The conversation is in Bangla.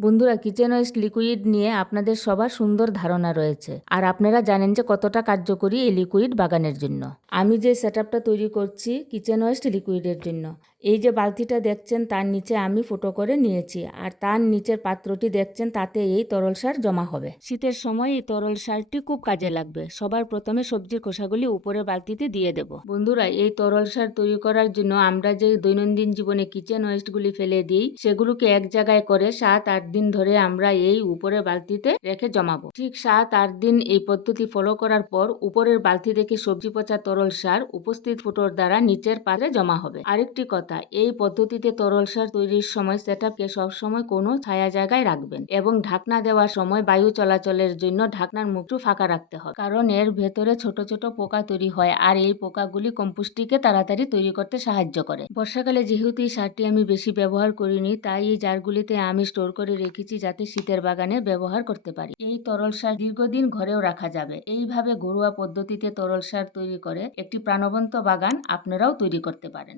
বন্ধুরা কিচেন ওয়েস্ট লিকুইড নিয়ে আপনাদের সবার সুন্দর ধারণা রয়েছে। আর আপনারা জানেন যে কতটা কার্যকরী এই লিকুইড বাগানের জন্য। আমি যে সেট তৈরি করছি কিচেন ওয়েস্ট লিকুইডের জন্য। এই যে বালতিটা দেখছেন, তার নিচে আমি ফুটো করে নিয়েছি। আর তার নিচের পাত্রটি দেখছেন, তাতে এই তরল সার জমা হবে। শীতের সময় এই তরল সারটি খুব কাজে লাগবে। সবার প্রথমে সবজির খোসাগুলি উপরে বালতিতে দিয়ে দেব। বন্ধুরা, এই তরল সার তৈরি করার জন্য আমরা যে দৈনন্দিন জীবনে কিচেন ওয়েস্টগুলি ফেলে দিই, সেগুলোকে এক জায়গায় করে সাত আট দিন ধরে আমরা এই উপরে বালতিতে রেখে জমাবো। ঠিক সাত আট দিন এই পদ্ধতি ফলো করার পর উপরের বালতি থেকে সবজি পচা তরল সার উপস্থিত ফুটোর দ্বারা নিচের পারে জমা হবে। আরেকটি কথা এই পদ্ধতিতে তরল সার তৈরির সময় সেটআপকে সবসময় কোনো ছায়া জায়গায় রাখবেন এবং ঢাকনা দেওয়ার সময় বায়ু চলাচলের জন্য ঢাকনার মুখটু ফাঁকা রাখতে হবে। কারণ এর ভেতরে ছোট ছোট পোকা তৈরি হয় আর এই পোকাগুলি কম্পোস্টিকে তাড়াতাড়ি তৈরি করতে সাহায্য করে। বর্ষাকালে যেহেতু এই সারটি আমি বেশি ব্যবহার করিনি, তাই এই জারগুলিতে আমি স্টোর করে রেখেছি যাতে শীতের বাগানে ব্যবহার করতে পারি। এই তরল সার দীর্ঘদিন ঘরেও রাখা যাবে। এইভাবে ঘরোয়া পদ্ধতিতে তরল সার তৈরি করে একটি প্রাণবন্ত বাগান আপনারাও তৈরি করতে পারেন।